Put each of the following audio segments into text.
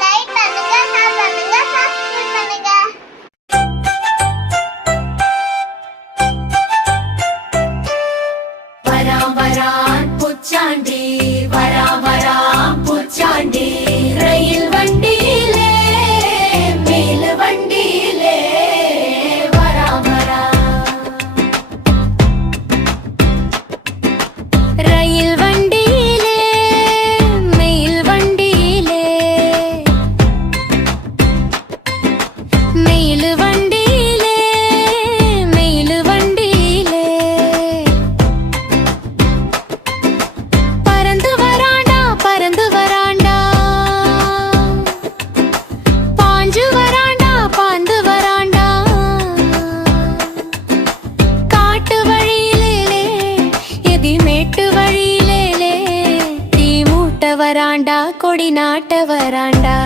Like பண்ணுங்க, share பண்ணுங்க, subscribe பண்ணுங்க. வரான் வரான் புச்சாண்டி, வரான் வரான் புச்சாண்டி, ரயில் வண்டியிலே மேல வண்டியிலே வரான் வரான். ரயில் வண்டியிலே மேல் வண்டியிலே மேல் வண்டியிலே மேல் வண்டியிலே பறந்து வராண்டா பறந்து வராண்டா, பாஞ்சு வராண்டா பாந்து வராண்டா, காட்டு வழியிலே எதி மேட்டு வழியிலே தீ மூட்ட வராண்டா கொடி நாட்ட வராண்டா.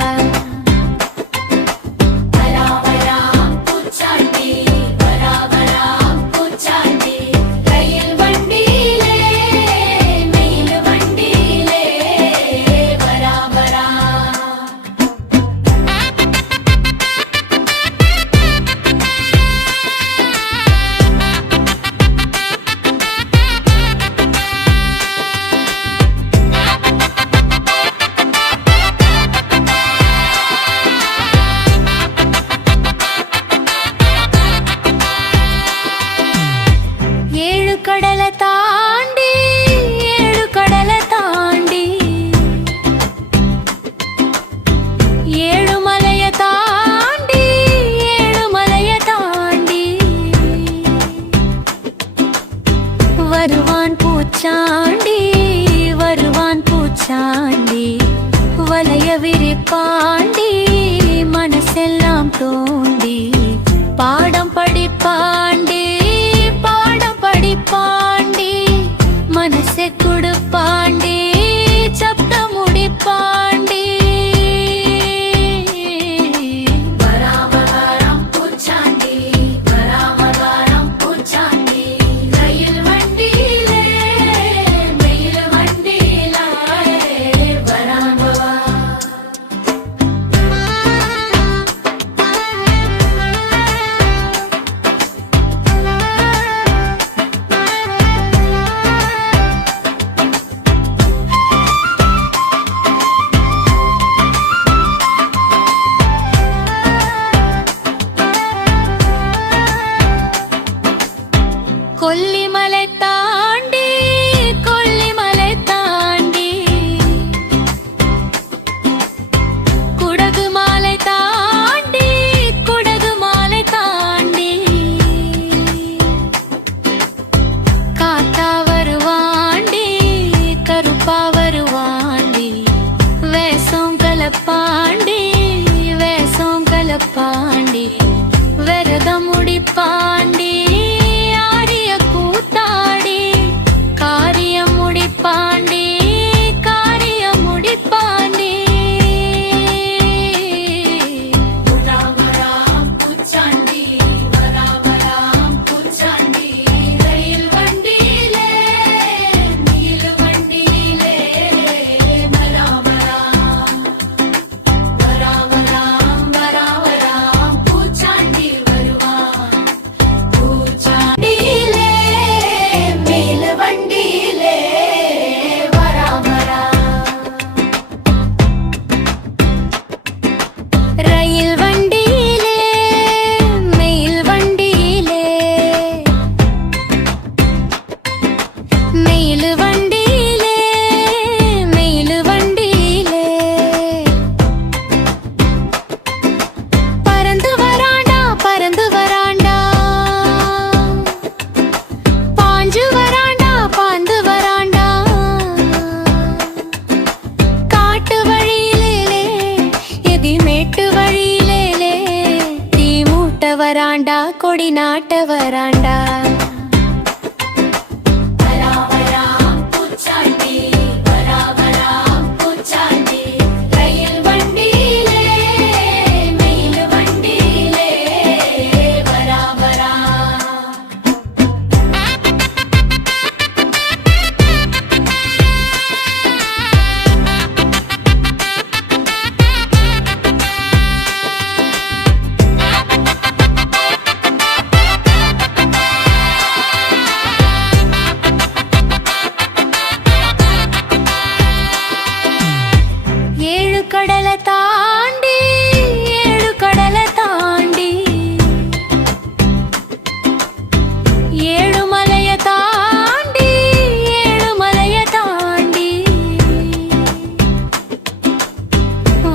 ஏழு கடலை தாண்டி ஏழு கடலை தாண்டி, ஏழு மலைய தாண்டி ஏழு மலைய தாண்டி, வருவான் பூச்சாண்டி வருவான் பூச்சாண்டி, வலைய விரிப்பாண்டி மனசெல்லாம் தோண்டி, பாடம் படிப்பாண்டி பாடம் படிப்பாண்டி, மனசை கொடுப்பாண்டி சப்த முடிப்பாண்டி. வராமகாரம் பூச்சாண்டி, வராமகாரம் பூச்சாண்டி, ரயில் வண்டியிலே மயில் வண்டியிலே வராமவா. கொல்லிமலை தாண்டி கொல்லிமலை தாண்டி, குடகு மாலை தாண்டி குடகு மாலை தாண்டி, காத்தா வருவாண்டி கருப்பா வருவாண்டி, வேஷம் கலப்பாண்டி வேஷம் கலப்பாண்டி, விரதம் முடிப்பாண்டி ஆரிய கூத்தாடி, காரியம் முடிப்பாண்டி காரியம் முடிப்பாண்டி. வராமராம் பூச்சாண்டி, வராமராம் பூச்சாண்டி, ரயில் வண்டியிலே நீல வண்டியிலே வராமராம். வராமராம் வராமராம் பூச்சாண்டி வருவான், பூச்சாண்டியிலே மேல வண்டியிலே வராமராம். ரயில் வண்டியிலே மேல் வண்டியிலே மேல் வண்டியிலே மேல் வண்டியிலே பறந்து வராண்டா பறந்து வராண்டா, பாஞ்சு வராண்டா பாந்து வராண்டா, காட்டு வழியிலே எதி மேட்டு வழியிலே தீ மூட்ட வராண்டா கொடி நாட்ட வராண்டா. வராமராம் பூச்சாண்டி, வராமராம் பூச்சாண்டி, ரயில் வண்டியிலே மயில் வண்டியிலே வராமராம்.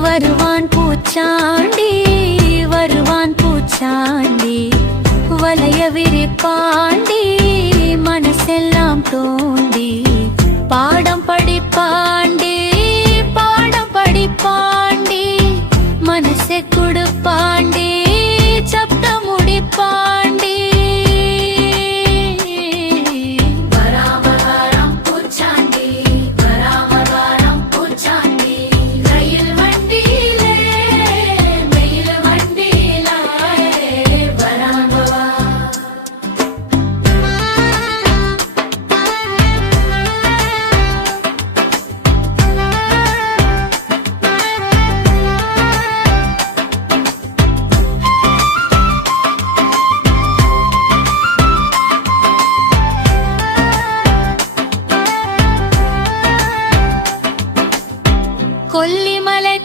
வருவான் பூச்சாண்டி வருவான் பூச்சாண்டி வளைய விரிப்பாண்டி மனசெல்லாம் தோண்டி பாடம் படிப்பாண்டி பாடம் படிப்பாண்டி மனசை கொடுப்பாண்டி சப்தம் முடிப்பாண்டி வராமகாரம் பூச்சாண்டி வராமகாரம் பூச்சாண்டி ரயில் வண்டியிலே மயில் வண்டியிலே வராமவா கொல்லிமலை